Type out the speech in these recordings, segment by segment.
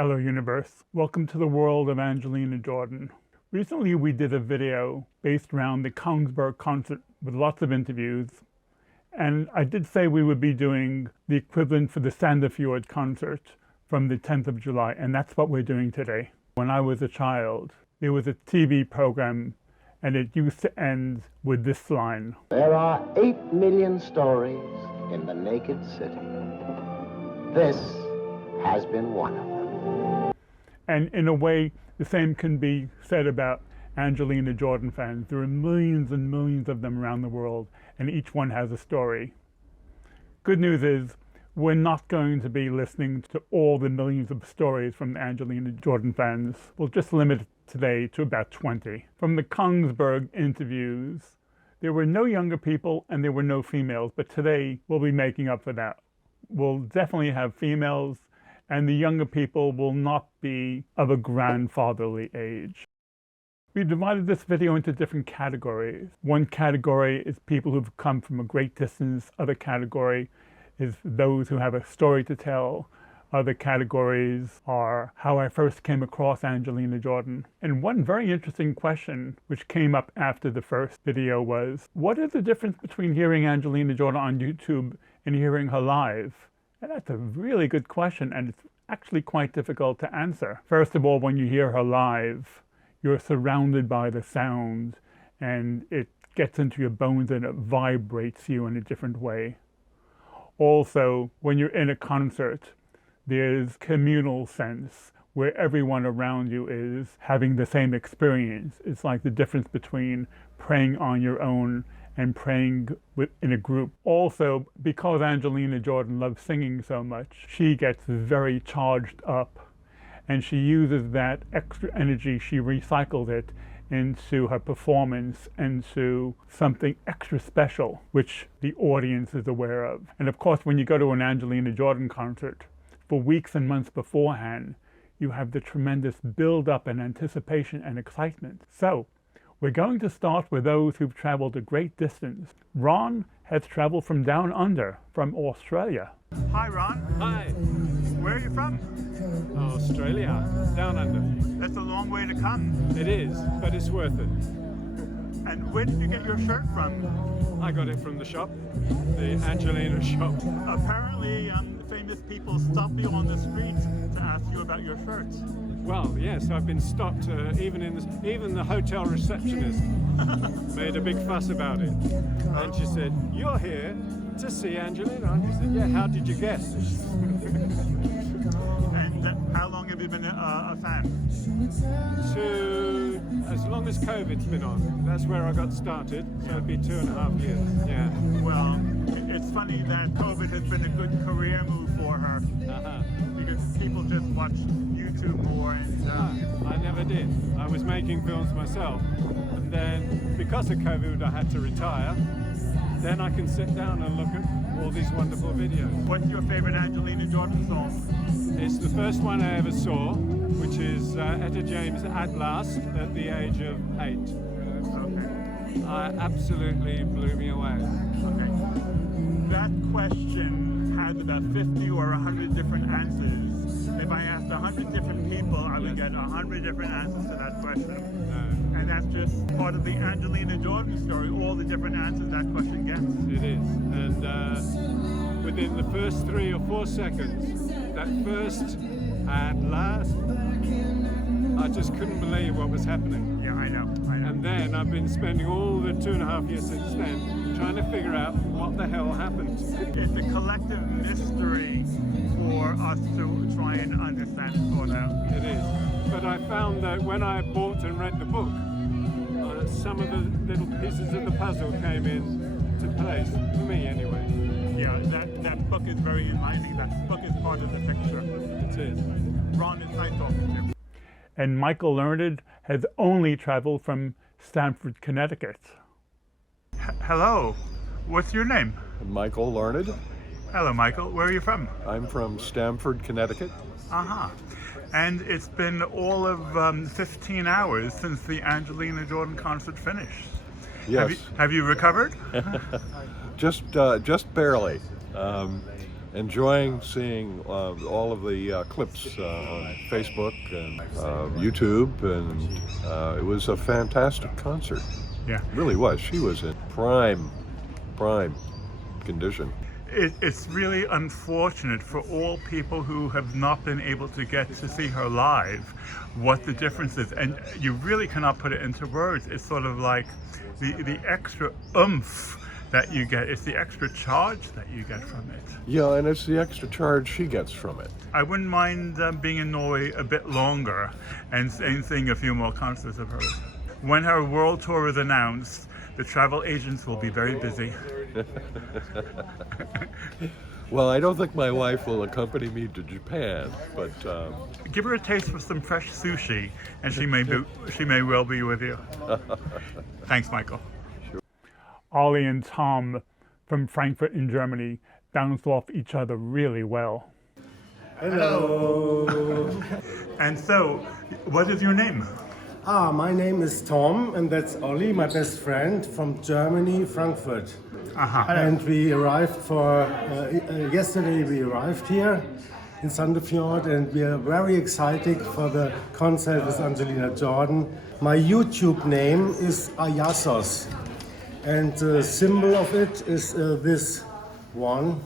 Hello universe, welcome to the world of Angelina Jordan. Recently we did a video based around the Kongsberg concert with lots of interviews, and I did say we would be doing the equivalent for the Sandefjord concert from the 10th of July, and that's what we're doing today. When I was a child, there was a TV program and it used to end with this line. There are 8 million stories in the naked city. This has been one of them. And in a way, the same can be said about Angelina Jordan fans. There are millions and millions of them around the world, and each one has a story. Good news is, we're not going to be listening to all the millions of stories from the Angelina Jordan fans. We'll just limit it today to about 20. From the Kongsberg interviews, there were no younger people and there were no females, but today we'll be making up for that. We'll definitely have females, and the younger people will not be of a grandfatherly age. We divided this video into different categories. One category is people who've come from a great distance. Other category is those who have a story to tell. Other categories are how I first came across Angelina Jordan. And one very interesting question which came up after the first video was, what is the difference between hearing Angelina Jordan on YouTube and hearing her live? And that's a really good question, and it's actually quite difficult to answer. First of all, when you hear her live, you're surrounded by the sound, and it gets into your bones and it vibrates you in a different way. Also, when you're in a concert, there's communal sense where everyone around you is having the same experience. It's like the difference between praying on your own and praying in a group. Also, because Angelina Jordan loves singing so much, she gets very charged up, and she uses that extra energy, she recycles it into her performance, into something extra special, which the audience is aware of. And of course, when you go to an Angelina Jordan concert, for weeks and months beforehand, you have the tremendous build-up and anticipation and excitement. So, we're going to start with those who've traveled a great distance. Ron has traveled from down under, from Australia. Hi Ron. Hi. Where are you from? Australia, down under. That's a long way to come. It is, but it's worth it. And where did you get your shirt from? I got it from the shop, the Angelina shop. Apparently, famous people stop you on the street to ask you about your shirts. Well, yes, I've been stopped. Even the hotel receptionist made a big fuss about it. And she said, "You're here to see Angelina." And I said, "Yeah, how did you guess?" And how long have you been a fan? As long as COVID's been on. That's where I got started, so it'd be 2.5 years. Yeah. Well, it's funny that COVID has been a good career move for her. Because people just watch YouTube more. And I never did. I was making films myself, and then because of COVID I had to retire. Then I can sit down and look at all these wonderful videos. What's your favorite Angelina Jordan song? It's the first one I ever saw, which is Etta James at Last at the age of 8. Okay. Absolutely blew me away. Okay. That question has about 50 or 100 different answers. If I asked 100 different people, I would get 100 different answers to that question. And that's just part of the Angelina Jordan story, all the different answers that question gets. It is. And within the first 3 or 4 seconds, that first at last, I just couldn't believe what was happening. Yeah, I know. And then I've been spending all the 2.5 years since then trying to figure out what the hell happened. It's a collective mystery for us to try and understand and sort out. It is. But I found that when I bought and read the book, some of the little pieces of the puzzle came in to place, for me anyway. Yeah, that book is very enlightening. That book is part of the picture. It is. Ron, it's nice talking to you. And Michael Lerned has only traveled from Stamford, Connecticut. Hello, what's your name? Michael Lerned. Hello, Michael. Where are you from? I'm from Stamford, Connecticut. And it's been all of 15 hours since the Angelina Jordan concert finished. Yes. Have you recovered? Just barely. enjoying seeing all of the clips on Facebook and YouTube, and it was a fantastic concert. Yeah. It really was. She was in prime condition. It's really unfortunate for all people who have not been able to get to see her live, what the difference is. And you really cannot put it into words. It's sort of like the extra oomph that you get. It's the extra charge that you get from it. Yeah, and it's the extra charge she gets from it. I wouldn't mind being in Norway a bit longer and seeing a few more concerts of hers. When her world tour is announced, the travel agents will be very busy. Well, I don't think my wife will accompany me to Japan, but give her a taste of some fresh sushi, and she may well be with you. Thanks, Michael. Sure. Ollie and Tom from Frankfurt in Germany bounced off each other really well. Hello. And so, what is your name? My name is Tom, and that's Ollie, my best friend from Germany, Frankfurt. And we arrived yesterday we arrived here in Sandefjord, and we are very excited for the concert with Angelina Jordan. My YouTube name is Ayasos, and the symbol of it is this one.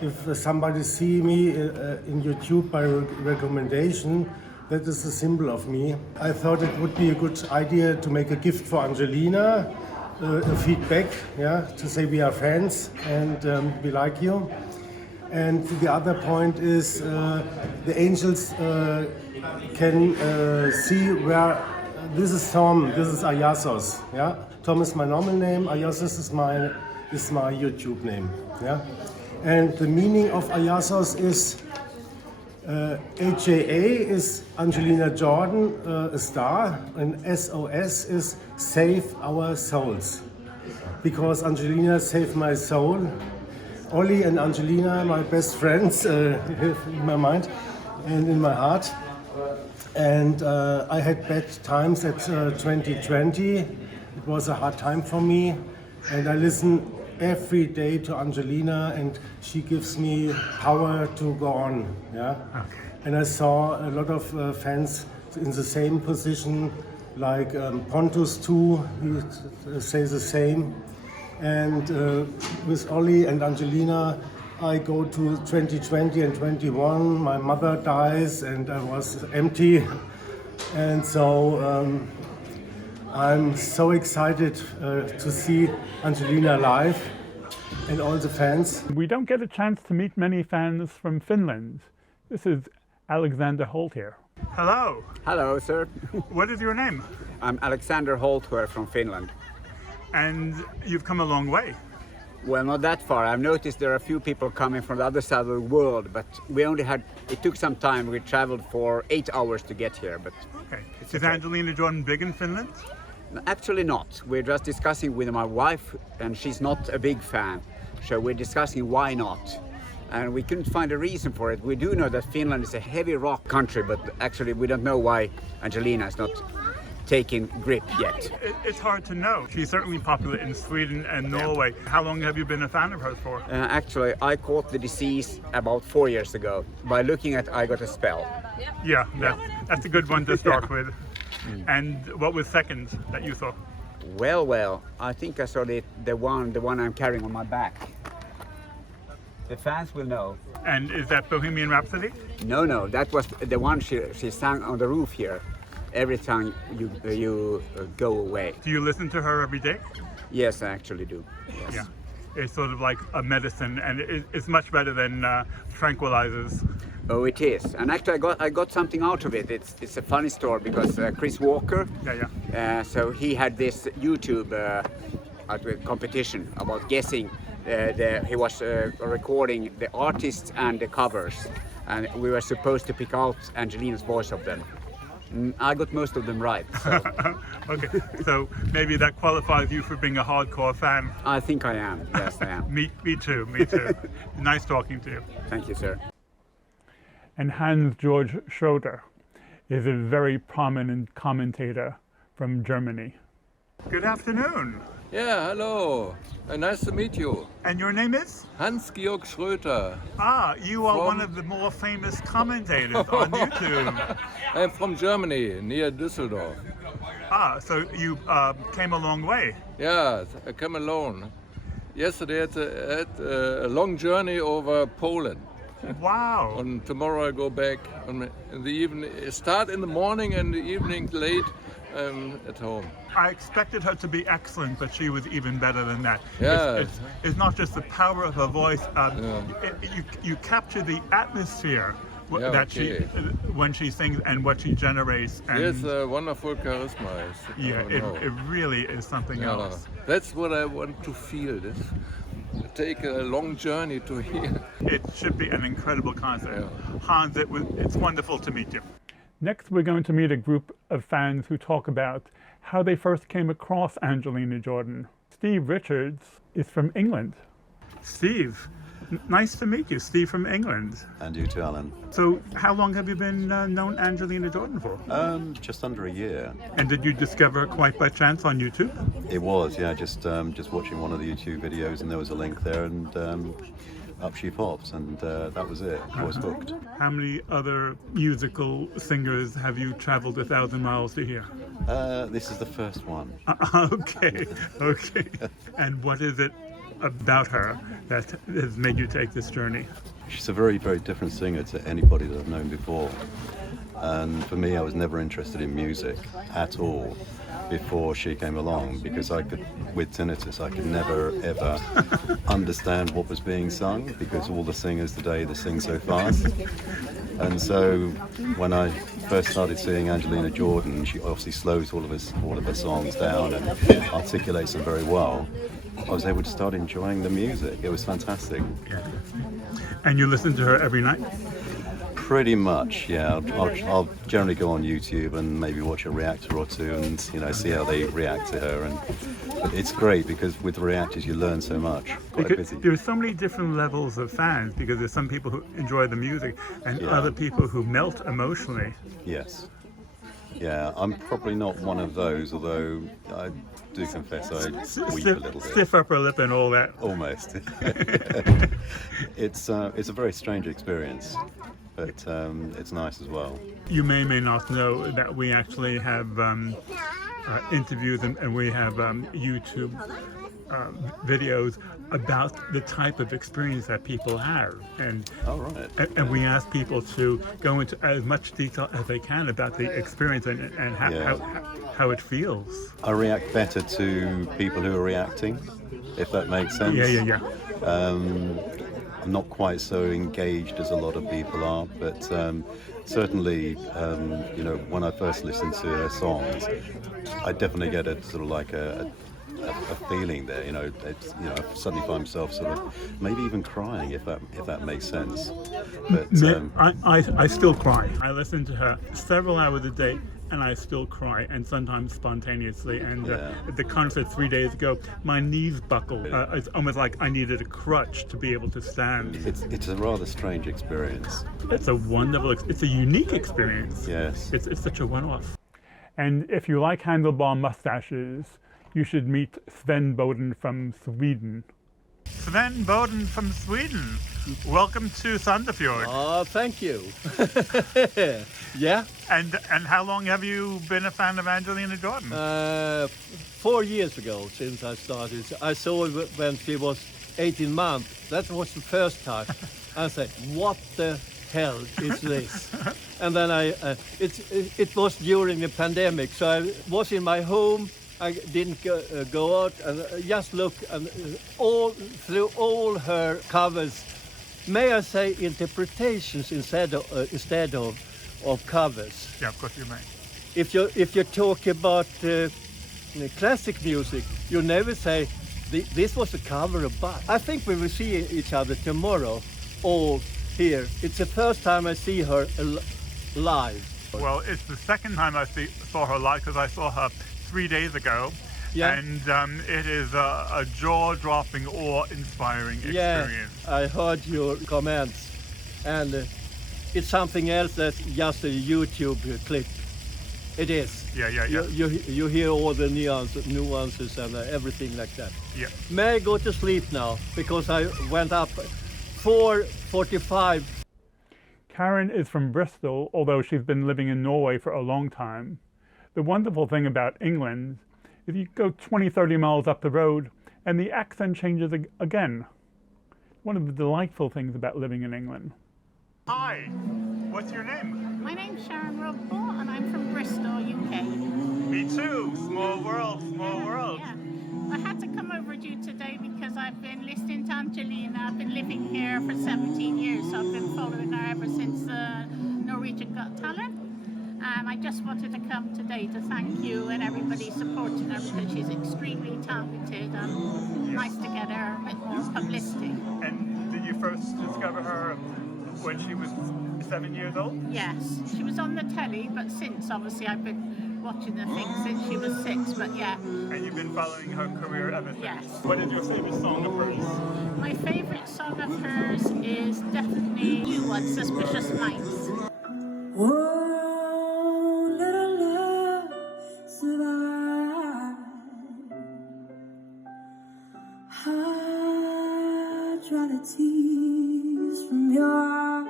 If somebody see me in YouTube by recommendation, that is the symbol of me. I thought it would be a good idea to make a gift for Angelina, a feedback, to say we are fans and we like you. And the other point is the angels can see where this is Tom, this is Ayasos. Yeah, Tom is my normal name, Ayasos is my YouTube name. Yeah, and the meaning of Ayasos is. HAA is Angelina Jordan, a star, and SOS is Save Our Souls. Because Angelina saved my soul. Ollie and Angelina, my best friends in my mind and in my heart. And I had bad times at 2020. It was a hard time for me. And I listen every day to Angelina, and she gives me power to go on. Yeah. Okay. And I saw a lot of fans in the same position, like Pontus too. He says the same. And with Ollie and Angelina, I go to 2020 and 21. My mother dies, and I was empty, and so. I'm so excited to see Angelina live and all the fans. We don't get a chance to meet many fans from Finland. This is Alexander Holthoer. Hello. Hello, sir. What is your name? I'm Alexander Holthoer from Finland. And you've come a long way. Well, not that far. I've noticed there are a few people coming from the other side of the world, but it took some time. We traveled for 8 hours to get here, but... Okay. Is Angelina Jordan big in Finland? Actually not. We're just discussing with my wife, and she's not a big fan. So we're discussing why not. And we couldn't find a reason for it. We do know that Finland is a heavy rock country, but actually we don't know why Angelina is not taking grip yet. It's hard to know. She's certainly popular in Sweden and Norway. Yeah. How long have you been a fan of hers for? Actually, I caught the disease about 4 years ago. By looking at I Got a Spell. Yeah, that's a good one to start with. And what was second that you saw? Well, I think I saw the one I'm carrying on my back. The fans will know. And is that Bohemian Rhapsody? No, that was the one she sang on the roof here. Every time you go away. Do you listen to her every day? Yes, I actually do. Yes. Yeah. It's sort of like a medicine, and it's much better than tranquilizers. Oh, it is. And actually, I got something out of it. It's a funny story because Chris Walker. So he had this YouTube competition about guessing. He was recording the artists and the covers, and we were supposed to pick out Angelina's voice of them. I got most of them right. So. Okay, so maybe that qualifies you for being a hardcore fan. I think I am. Yes, I am. Me too. Nice talking to you. Thank you, sir. And Hans-Georg Schroter is a very prominent commentator from Germany. Good afternoon. Yeah, hello. Nice to meet you. And your name is? Hans-Georg Schroter. Ah, you are one of the more famous commentators on YouTube. I'm from Germany, near Düsseldorf. Ah, so you came a long way. Yeah, I came alone. Yesterday I had a long journey over Poland. Wow. And tomorrow I go back in the evening. Start in the morning and the evening late at home. I expected her to be excellent, but she was even better than that. Yeah. It's not just the power of her voice. You capture the atmosphere that she when she sings and what she generates. And It's a wonderful charisma. it really is something else. That's what I want to feel. Take a long journey to here. It should be an incredible concert. Yeah. Hans, it's wonderful to meet you. Next, we're going to meet a group of fans who talk about how they first came across Angelina Jordan. Steve Richards is from England. Steve, nice to meet you. Steve from England. And you too, Alan. So how long have you been known Angelina Jordan for? Just under a year. And did you discover her quite by chance on YouTube? It was, yeah, just watching one of the YouTube videos and there was a link there and up she pops and that was it. I was hooked. How many other musical singers have you traveled 1,000 miles to hear? This is the first one. Okay. And what is it about her that has made you take this journey? She's a very, very different singer to anybody that I've known before. And for me, I was never interested in music at all before she came along because with tinnitus, I could never ever understand what was being sung because all the singers today, they sing so fast. And so when I first started seeing Angelina Jordan, she obviously slows all of her songs down and articulates them very well. I was able to start enjoying the music. It was fantastic. And you listen to her every night? Pretty much, yeah. I'll generally go on YouTube and maybe watch a reactor or two and see how they react to her. But it's great because with reactors you learn so much. Quite busy. There's so many different levels of fans because there's some people who enjoy the music and other people who melt emotionally. Yes. Yeah, I'm probably not one of those, although I do confess I weep a little bit. Stiff upper lip and all that. Almost. It's a very strange experience, but it's nice as well. You may not know that we actually have interviews and we have YouTube videos about the type of experience that people have, and we ask people to go into as much detail as they can about the experience and how it feels. I react better to people who are reacting, if that makes sense. Yeah. I'm not quite so engaged as a lot of people are, but certainly, when I first listened to her songs, I definitely get a sort of like a feeling there. I suddenly find myself sort of maybe even crying, if that makes sense. But I still cry. I listen to her several hours a day. And I still cry, and sometimes spontaneously. And at the concert 3 days ago, my knees buckled. It's almost like I needed a crutch to be able to stand. It's a rather strange experience. It's a unique experience. Yes. It's such a one-off. And if you like handlebar mustaches, you should meet Sven Bodin from Sweden. Sven Bodin from Sweden. Welcome to Sandefjord. Oh, thank you. Yeah. And how long have you been a fan of Angelina Jordan? 4 years ago, since I started. I saw her when she was 18 months. That was the first time. I said, what the hell is this? And then it was during the pandemic, so I was in my home. I didn't go out and just look and through all her covers. May I say interpretations instead of covers? Yeah, of course you may. If you talk about classic music, you never say this was a cover of Bach. I think we will see each other tomorrow, all here. It's the first time I see her live. Well, it's the second time I saw her live because I saw her 3 days ago. Yeah. And it is a jaw-dropping, awe-inspiring experience. Yeah, I heard your comments, and it's something else than just a YouTube clip. It is. Yeah. You hear all the nuances and everything like that. Yeah. May I go to sleep now because I went up 4:45. Karen is from Bristol, although she's been living in Norway for a long time. The wonderful thing about England is you go 20, 30 miles up the road and the accent changes again. One of the delightful things about living in England. Hi, what's your name? My name's Sharon and I'm from Bristol, UK. Me too, small world, small world. Yeah. I had to come over to you today because I've been listening to Angelina. I've been living here for 17 years, so I've been following her ever since Norwegian Got Talent. And I just wanted to come today to thank you and everybody supporting her because she's extremely talented and nice to get her a bit more publicity. And did you first discover her when she was 7 years old? Yes, she was on the telly, but since obviously I've been watching the thing since she was 6, but yeah. And you've been following her career ever since? Yes. What is your favorite song of hers? My favorite song of hers is definitely New One, Suspicious Minds. Oh, let our love survive. Dry the tears from your eyes.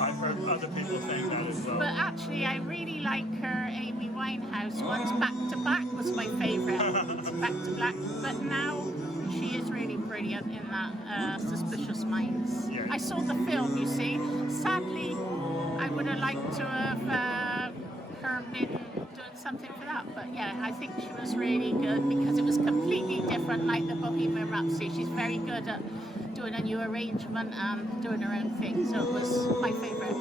I've heard other people saying that as well. But actually, I really like her Amy Winehouse ones. Back to Back was my favourite. Back to Black. But now she is really brilliant in that Suspicious Minds. Yeah. I saw the film, you see. Sadly, I would have liked to have her been doing something for that. But yeah, I think she was really good because it was completely different, like the Bohemian Rhapsody. She's very good at doing a new arrangement and doing her own thing, so it was my favourite.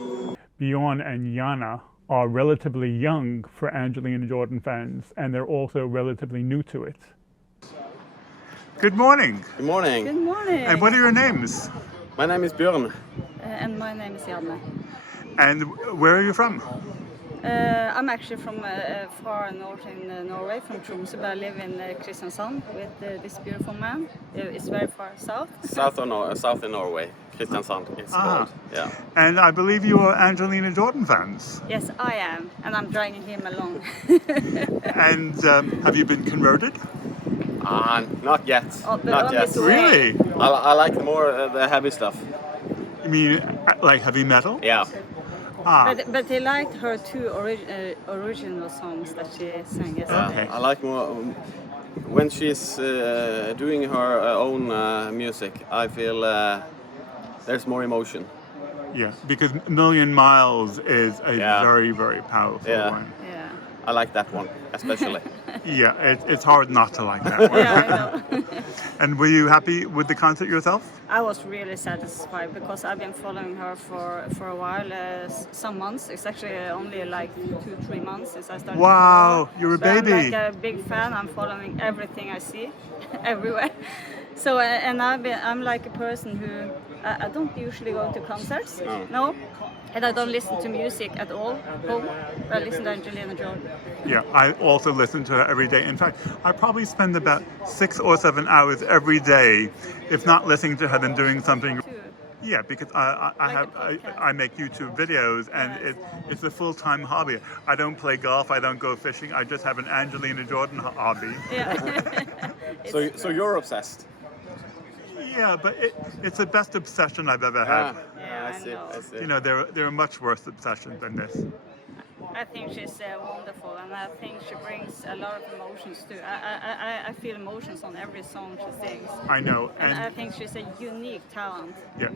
Bjorn and Jana are relatively young for Angelina Jordan fans, and they're also relatively new to it. Good morning. Good morning. Good morning. And what are your names? My name is Bjorn. And my name is Jana. And where are you from? I'm actually from far north in Norway, from Tromsø, but I live in Kristiansand with this beautiful man. It's very far south. South in Norway, Kristiansand it's called. Yeah. And I believe you are Angelina Jordan fans. Yes, I am, and I'm dragging him along. And have you been converted? Not yet. Not yet. Really? I like more the heavy stuff. You mean like heavy metal? Yeah. But he liked her two original songs that she sang yesterday. I like more when she's doing her own music. I feel there's more emotion. Yeah, because Million Miles is a very, very powerful one. Yeah. I like that one especially. Yeah, it's hard not to like that one. Yeah, I know. And were you happy with the concert yourself? I was really satisfied because I've been following her for a while, some months. It's actually only like 2-3 months since I started. Wow, you're a baby. I'm like a big fan. I'm following everything I see, everywhere. So and I'm like a person who I don't usually go to concerts. No. And I don't listen to music at all. I listen to Angelina Jordan. Yeah, I also listen to her every day. In fact, I probably spend about 6 or 7 hours every day, if not listening to her, then doing something. Yeah, because I make YouTube videos, and it's a full-time hobby. I don't play golf. I don't go fishing. I just have an Angelina Jordan hobby. Yeah. So you're obsessed. Yeah, but it's the best obsession I've ever had. Yeah, I see. You know, there are much worse obsessions than this. I think she's wonderful, and I think she brings a lot of emotions too. I feel emotions on every song she sings. I know. And I think she's a unique talent. Yeah,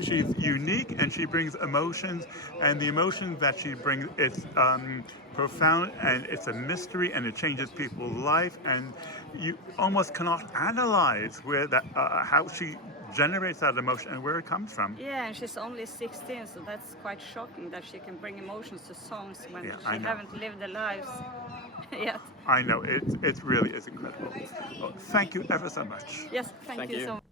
she's unique, and she brings emotions, and the emotions that she brings, it's profound, and it's a mystery, and it changes people's life, and you almost cannot analyze how she generates that emotion and where it comes from. Yeah, and she's only 16, so that's quite shocking that she can bring emotions to songs when she haven't lived their lives yet. I know, it really is incredible. Well, thank you ever so much. Yes, thank you so much.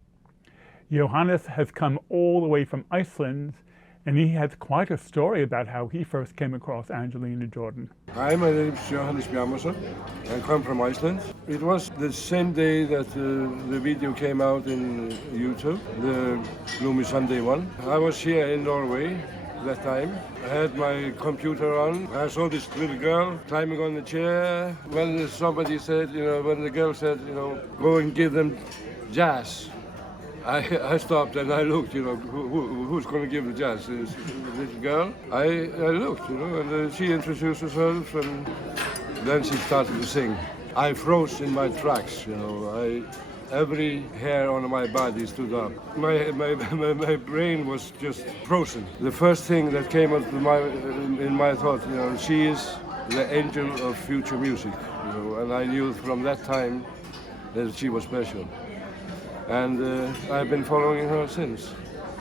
Johannes has come all the way from Iceland, and he has quite a story about how he first came across Angelina Jordan. Hi, my name is Johannes Iceland. I come from Iceland. It was the same day that the video came out in YouTube, the Gloomy Sunday one. I was here in Norway that time. I had my computer on. I saw this little girl climbing on the chair. When somebody said, when the girl said, go and give them jazz. I stopped and I looked, who's going to give the jazz? This little girl. I looked, and she introduced herself, and then she started to sing. I froze in my tracks, every hair on my body stood up. My brain was just frozen. The first thing that came up in my thought, she is the angel of future music, and I knew from that time that she was special. And I've been following her since,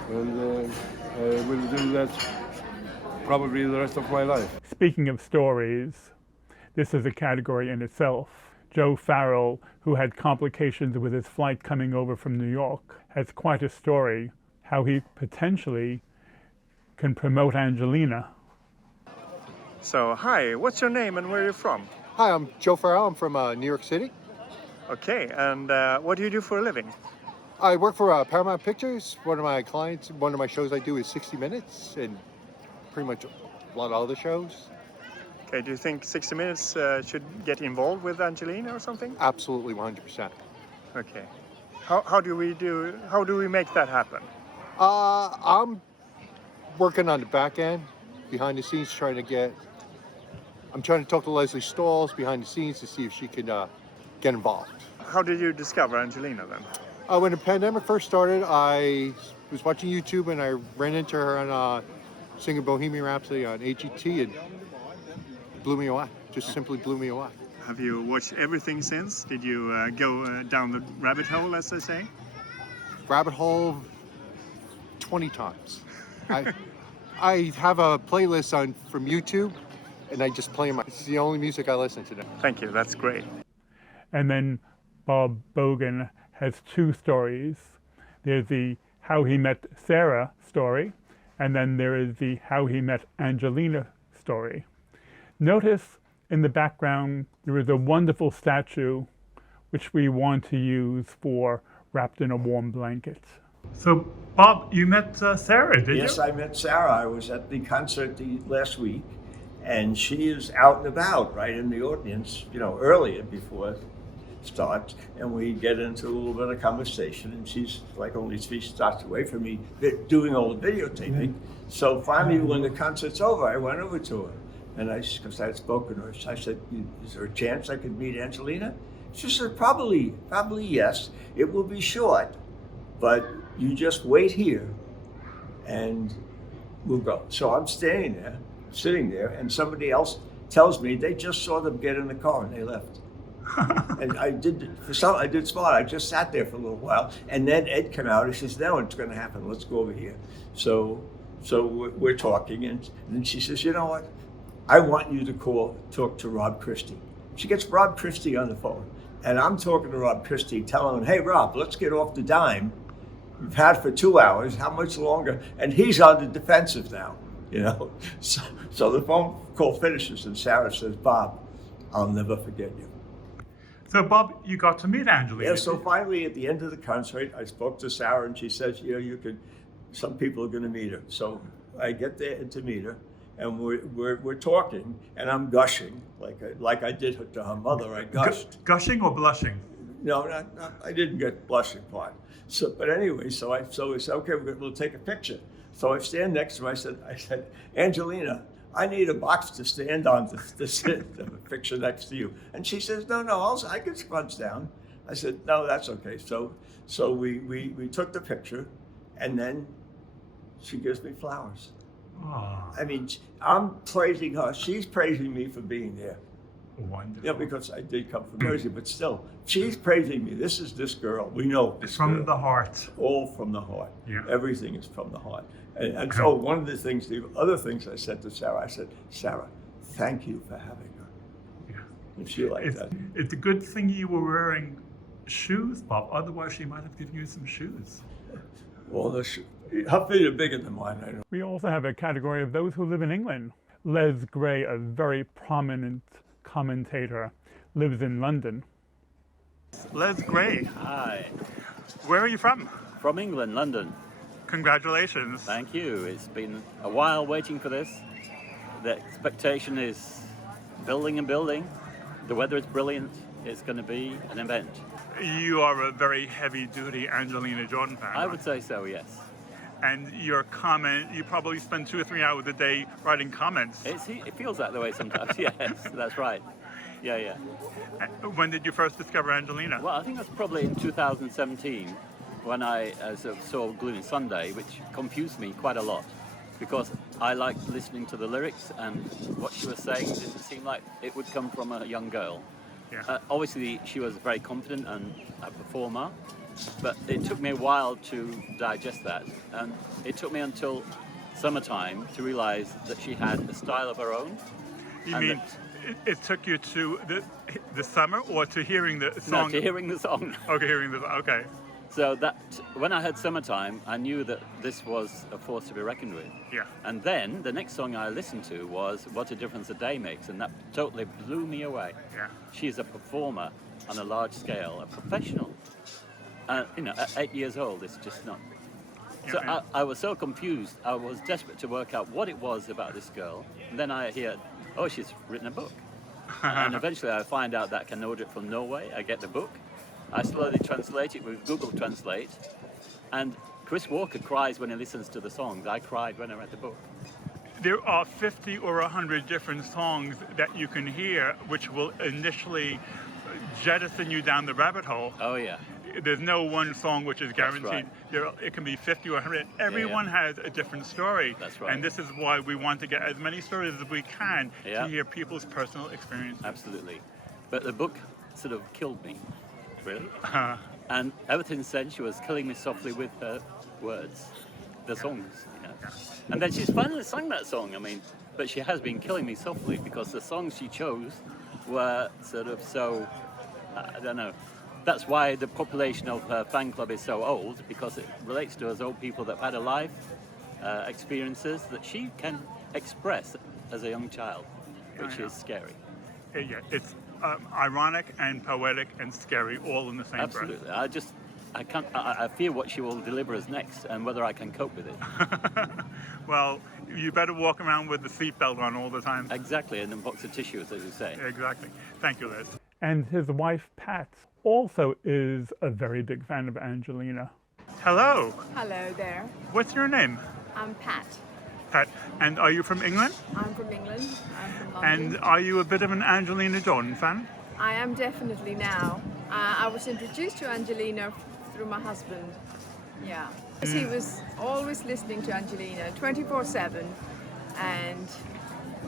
and I will do that probably the rest of my life. Speaking of stories, this is a category in itself. Joe Farrell, who had complications with his flight coming over from New York, has quite a story how he potentially can promote Angelina. So, hi, what's your name and where are you from? Hi, I'm Joe Farrell. I'm from New York City. Okay, and what do you do for a living? I work for Paramount Pictures. One of my clients, one of my shows I do is 60 Minutes, and pretty much a lot of other shows. Okay, do you think 60 Minutes should get involved with Angelina or something? Absolutely, 100%. Okay. How do we make that happen? I'm working on the back end, behind the scenes, I'm trying to talk to Leslie Stalls behind the scenes to see if she can get involved. How did you discover Angelina then? When the pandemic first started, I was watching YouTube and I ran into her on singing Bohemian Rhapsody on AGT, and it blew me away. Just simply blew me away. Have you watched everything since? Did you go down the rabbit hole, as they say? Rabbit hole 20 times. I have a playlist from YouTube, and I just play it's the only music I listen to now. Thank you, that's great. And then Bob Bogan has two stories. There's the how he met Sarah story, and then there is the how he met Angelina story. Notice in the background there is a wonderful statue which we want to use for Wrapped in a Warm Blanket. So Bob, you met Sarah, did you? Yes, I met Sarah. I was at the concert last week, and she is out and about, right in the audience, earlier before starts, and we get into a little bit of conversation, and she's like only 3 stops away from me doing all the videotaping. So finally, when the concert's over, I went over to her, and because I had spoken to her, I said, is there a chance I could meet Angelina? She said, probably yes. It will be short, but you just wait here, and we'll go. So I'm standing there, sitting there, and somebody else tells me they just saw them get in the car and they left. And I did smart. I just sat there for a little while, and then Ed came out. He says, "Now it's going to happen. Let's go over here." So we're talking, and then she says, "You know what? I want you to talk to Rob Christie." She gets Rob Christie on the phone, and I'm talking to Rob Christie, telling him, "Hey, Rob, let's get off the dime. We've had for 2 hours. How much longer?" And he's on the defensive now, So the phone call finishes, and Sarah says, "Bob, I'll never forget you." So Bob, you got to meet Angelina. Yeah, so finally at the end of the concert, I spoke to Sarah, and she says, some people are going to meet her. So I get there to meet her, and we're talking, and I'm gushing, like I did to her mother. I gushed. Gushing or blushing? No, I didn't get blushing part. But anyway, so we said, okay, we'll take a picture. So I stand next to her. I said, Angelina, I need a box to stand on to sit the picture next to you. And she says, no, I can scrunch down. I said, no, that's okay. So we took the picture, and then she gives me flowers. Oh. I mean, I'm praising her. She's praising me for being there. Wonderful. Yeah, because I did come from Jersey, but still, she's praising me. This is this girl. We know this from girl. The heart. All from the heart. Yeah. Everything is from the heart. And so one of the other things I said to Sarah, I said, Sarah, thank you for having her. Yeah. And she liked that. It's a good thing you were wearing shoes, Bob. Otherwise, she might have given you some shoes. Well, her feet are bigger than mine, I know. We also have a category of those who live in England. Les Gray, a very prominent commentator, lives in London. Les Gray. Hi. Where are you from? From England, London. Congratulations. Thank you. It's been a while waiting for this. The expectation is building and building. The weather is brilliant. It's going to be an event. You are a very heavy-duty Angelina Jordan fan. I would say so, yes. And your comment, you probably spend 2 or 3 hours a day writing comments. It feels that way sometimes, yes, that's right. Yeah. When did you first discover Angelina? Well, I think that's probably in 2017 when I sort of saw Gloomy Sunday, which confused me quite a lot because I liked listening to the lyrics and what she was saying didn't seem like it would come from a young girl. Yeah. Obviously, she was very confident and a performer, but it took me a while to digest that, and it took me until summertime to realize that she had a style of her own. You mean it took you to the summer or to hearing the song? No, to hearing the song. Okay, hearing the song, okay. So that when I heard Summertime, I knew that this was a force to be reckoned with. Yeah. And then the next song I listened to was What a Difference a Day Makes, and that totally blew me away. Yeah. She's a performer on a large scale, a professional. At 8 years old, it's just not. Yeah, So I was so confused. I was desperate to work out what it was about this girl. And then I hear, oh, she's written a book. And eventually I find out that I can order it from Norway. I get the book. I slowly translate it with Google Translate. And Chris Walker cries when he listens to the songs. I cried when I read the book. There are 50 or 100 different songs that you can hear, which will initially jettison you down the rabbit hole. Oh, yeah. There's no one song which is guaranteed. Right. It can be 50 or 100. Everyone has a different story. That's right. And this is why we want to get as many stories as we can Yeah. to hear people's personal experiences. Absolutely. But the book sort of killed me, really. And ever since then, she was killing me softly with her words, the songs. And then she's finally sung that song, but she has been killing me softly because the songs she chose were sort of so, I don't know. That's why the population of her fan club is so old, because it relates to us old people that have had a life, experiences that she can express as a young child, which is scary. Yeah, it's ironic and poetic and scary all in the same breath. Absolutely. I fear what she will deliver us next and whether I can cope with it. Well, you better walk around with the seatbelt on all the time. Exactly, and a box of tissues, as you say. Exactly. Thank you, Liz. And his wife, Pat, also is a very big fan of Angelina. Hello. Hello there. What's your name? I'm Pat. Pat. And are you from England? I'm from England. I'm from London. And are you a bit of an Angelina Jordan fan? I am definitely now. I was introduced to Angelina through my husband. Yeah. He was always listening to Angelina 24/7, and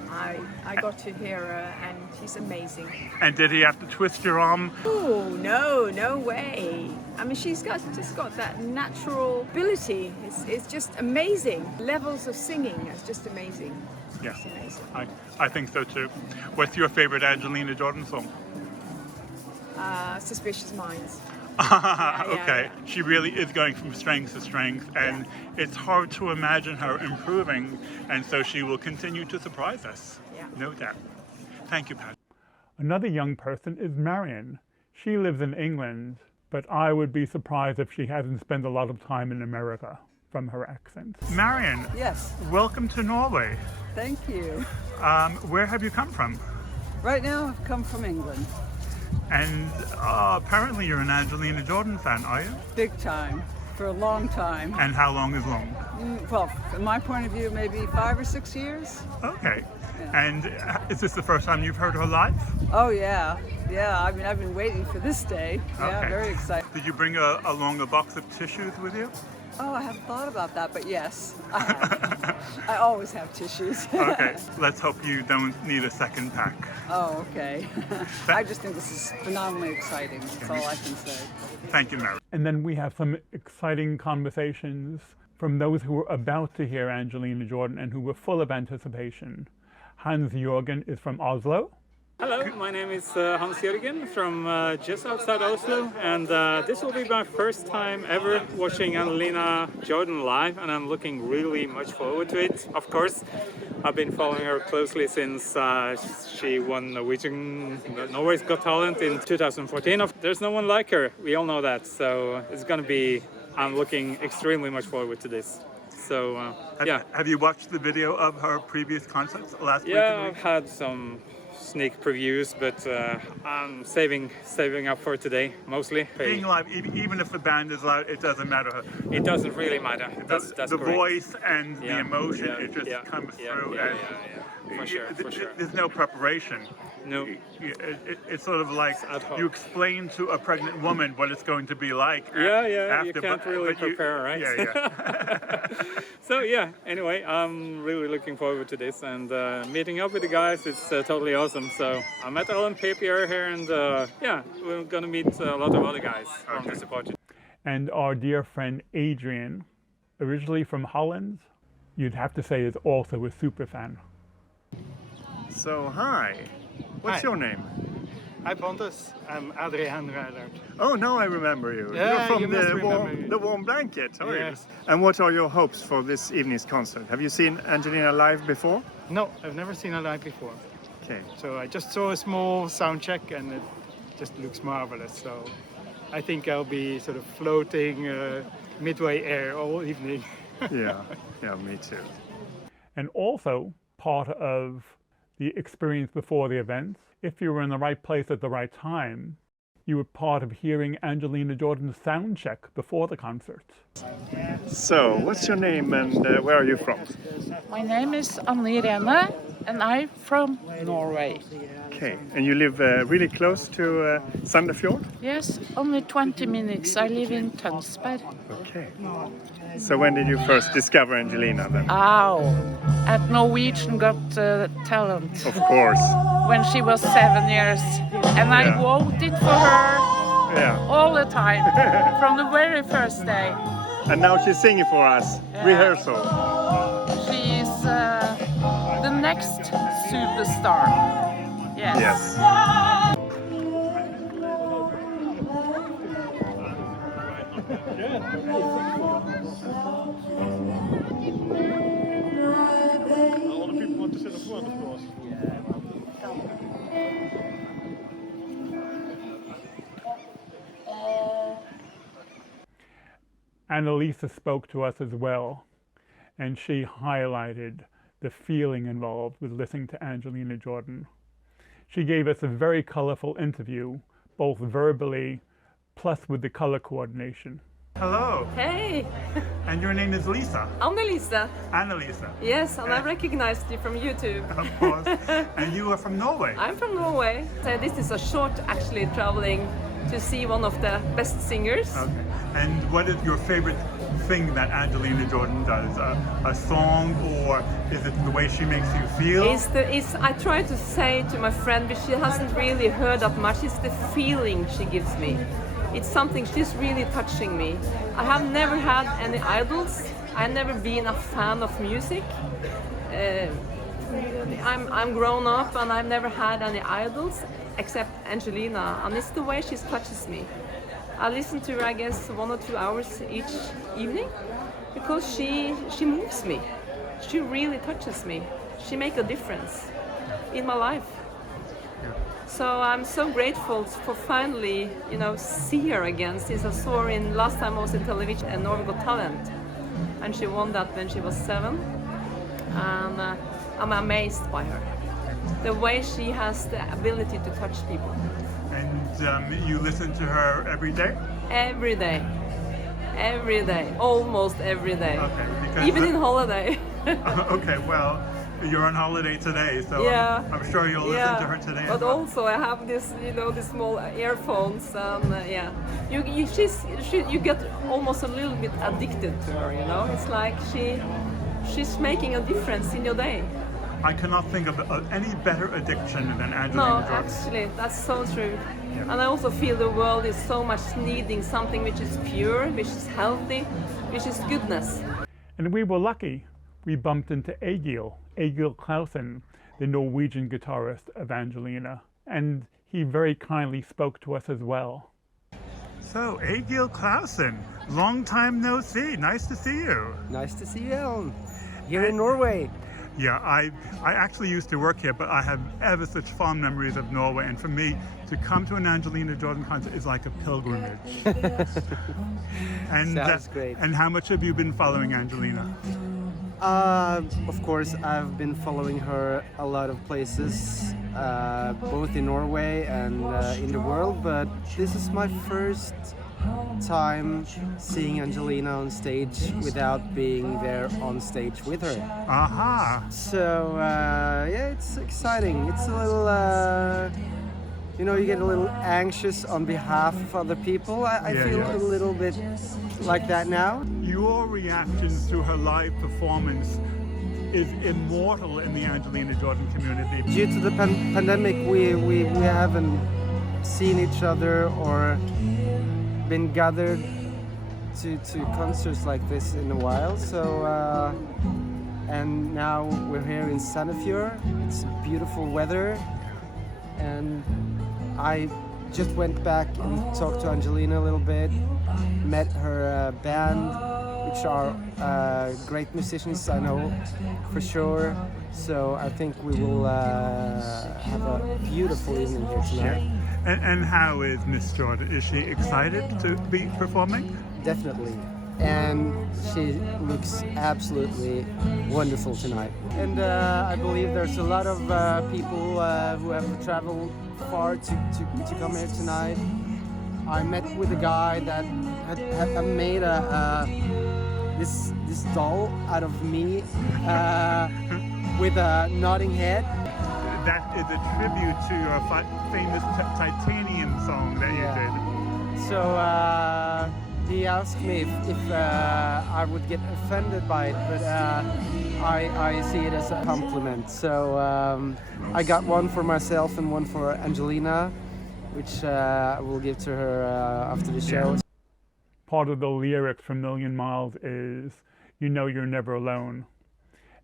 I got to hear her, and she's amazing. And did he have to twist your arm? Oh, no way. She's just got that natural ability. It's just amazing. Levels of singing is just amazing. Yeah, it's amazing. I think so too. What's your favorite Angelina Jordan song? Suspicious Minds. Okay. She really is going from strength to strength, and it's hard to imagine her improving, and so she will continue to surprise us. Yeah. No doubt. Thank you, Pat. Another young person is Marian. She lives in England, but I would be surprised if she hasn't spent a lot of time in America from her accent. Marian. Yes. Welcome to Norway. Thank you. Where have you come from? Right now I've come from England. And apparently you're an Angelina Jordan fan, are you? Big time, for a long time. And how long is long? Well, from my point of view, maybe 5 or 6 years. Okay. Yeah. And is this the first time you've heard her live? Oh yeah, I've been waiting for this day. Yeah, Okay. very excited. Did you bring along a box of tissues with you? Oh, I haven't thought about that, but yes, I have. I always have tissues. Okay, let's hope you don't need a second pack. Oh, okay. I just think this is phenomenally exciting. That's all I can say. Thank you, Mary. And then we have some exciting conversations from those who were about to hear Angelina Jordan and who were full of anticipation. Jurgen is from Oslo. Hello, my name is Jurgen from just outside Oslo, and this will be my first time ever watching Angelina Jordan live, and I'm looking really much forward to it. Of course, I've been following her closely since she won Norway's Got Talent in 2014. There's no one like her, we all know that, so it's going to be I'm looking extremely much forward to this. So yeah. Have you watched the video of her previous concerts last week? Yeah, I've had some sneak previews, but I'm saving up for today mostly. Being live, even if the band is loud, it doesn't matter. It doesn't really matter. That's the correct. voice and the emotion, it just comes through. For sure. There's no preparation. No. It's sort of like you explain to a pregnant woman what it's going to be like. Yeah. You can't really prepare, right? Yeah. So yeah. Anyway, I'm really looking forward to this and meeting up with the guys. It's totally awesome. So I met Ellen Papier here, and yeah, we're gonna meet a lot of other guys from the support. And our dear friend Adriaan, originally from Holland, you'd have to say is also a super fan. So hi, what's your name? Hi Pontus, I'm Adriaan Rijllart. Oh, now I remember you. Yeah, You're from you must the warm blanket. Oh, Yes. And what are your hopes for this evening's concert? Have you seen Angelina live before? No, I've never seen her live before. Okay. So I just saw a small sound check and it just looks marvelous. So I think I'll be sort of floating midway air all evening. Yeah, me too. And also part of the experience before the events, if you were in the right place at the right time, you were part of hearing Angelina Jordan's sound check before the concert. So, what's your name and where are you from? My name is Marian and I'm from Norway. Okay, and you live really close to Sandefjord? Yes, only 20 minutes. I live in Tønsberg. Okay. So when did you first discover Angelina then? At Norwegian Got Talent. Of course. When she was 7 years. And I voted for her all the time, from the very first day. And now she's singing for us, rehearsal. She is the next superstar. Yes. All the people want to sit up front, of course. Annelise spoke to us as well, and she highlighted the feeling involved with listening to Angelina Jordan. She gave us a very colorful interview, both verbally plus with the color coordination. Hello. Hey. And your name is Lisa? Annelise. Annelise. Yes, and I recognized you from YouTube. Of course. And you are from Norway? I'm from Norway. So this is a short, actually, traveling to see one of the best singers. Okay. And what is your favorite thing that Angelina Jordan does? A song, or is it the way she makes you feel? I try to say to my friend, but she hasn't really heard that much, it's the feeling she gives me. It's something, she's really touching me. I have never had any idols. I've never been a fan of music. I'm grown up and I've never had any idols except Angelina, and it's the way she touches me. I listen to her, I guess, 1 or 2 hours each evening because she moves me. She really touches me. She makes a difference in my life. So I'm so grateful for finally, see her again, since I saw her last time I was in television and Norway Got Talent, and she won that when she was 7, and I'm amazed by her. The way she has the ability to touch people. And you listen to her every day? Every day. Every day. Almost every day. Okay. Even in holiday. Okay, well, you're on holiday today, so I'm sure you'll listen to her today. But also I have this, these small earphones, and you get almost a little bit addicted to her. It's like she's making a difference in your day. I cannot think of any better addiction than Angelina Jordan. No, actually, that's so true. Yeah. And I also feel the world is so much needing something which is pure, which is healthy, which is goodness. And we were lucky. We bumped into Egil Clausen, the Norwegian guitarist of Angelina, and he very kindly spoke to us as well. So, Egil Clausen, long time no see. Nice to see you. Nice to see you, here in Norway. Yeah, I actually used to work here, but I have ever such fond memories of Norway, and for me to come to an Angelina Jordan concert is like a pilgrimage. And Sounds great. And how much have you been following Angelina? Of course, I've been following her a lot of places, both in Norway and in the world, but this is my first time seeing Angelina on stage without being there on stage with her. Aha! So, yeah, it's exciting. It's a little, you know, you get a little anxious on behalf of other people. I feel a little bit like that now. Your reactions to her live performance is immortal in the Angelina Jordan community. Due to the pandemic, we haven't seen each other or been gathered to concerts like this in a while. So, and now we're here in Sandefjord. It's beautiful weather, and I just went back and talked to Angelina a little bit, met her band, which are great musicians, I know for sure. So I think we will have a beautiful evening here tonight. And how is Miss Jordan? Is she excited to be performing? Definitely. And she looks absolutely wonderful tonight. And I believe there's a lot of people who have traveled far to come here tonight. I met with a guy that had made this doll out of me with a nodding head. That is a tribute to your famous titanium song that you did. So he asked me if I would get offended by it, but I see it as a compliment. So I got one for myself and one for Angelina, which I will give to her after the show. Part of the lyrics from Million Miles is, you know you're never alone.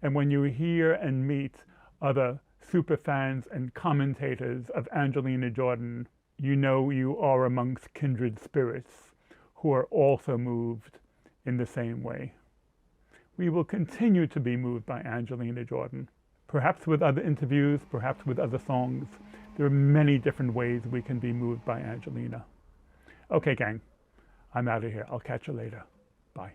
And when you hear and meet other super fans and commentators of Angelina Jordan, you know you are amongst kindred spirits who are also moved in the same way. We will continue to be moved by Angelina Jordan, perhaps with other interviews, perhaps with other songs. There are many different ways we can be moved by Angelina. Okay, gang, I'm out of here. I'll catch you later. Bye.